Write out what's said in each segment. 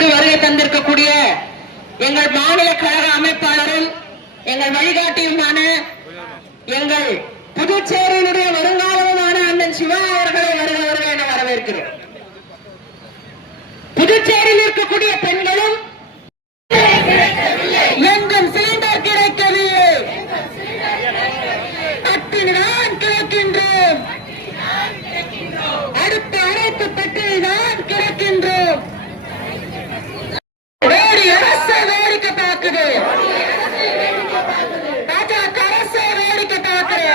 வருகை தந்திருக்கக்கூடிய எங்கள் மாநில கழக அமைப்பாளரும் எங்கள் வழிகாட்டியுமான எங்கள் புதுச்சேரியினுடைய வருங்காலமான அண்ணன் சிவா அவர்களை வருகிறவர்கள் என வரவேற்கிறோம். புதுச்சேரியில் இருக்கக்கூடிய பெண்களும் எங்கும் சிலிண்டர் கிடைக்கவில்லை, பட்டினிதான் கிடக்கின்றோம், அடுத்த அனைத்து பெற்றில்தான் கிடக்கின்றோம். அரசை வேடிக்கை பார்க்குது, பாஜக அரசை வேடிக்கை பார்க்குது.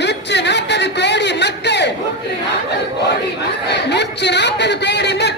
140 கோடி மக்கள், 140 கோடி மக்கள்